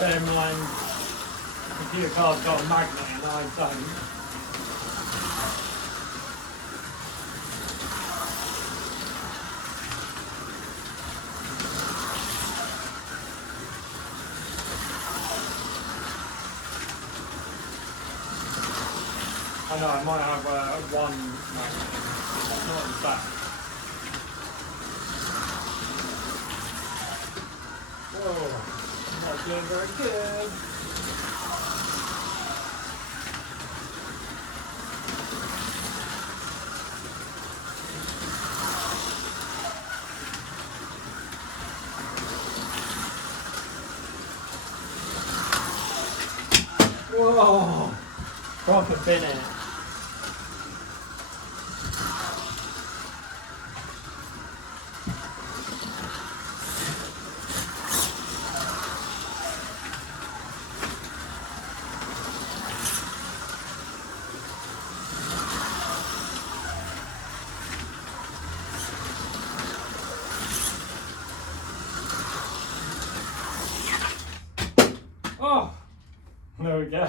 Bear in mind, the computer card's got a magnet and I don't. I know, I might have one magnet, not the back. Whoa, not doing very good. Whoa, proper finish. Oh, there we go.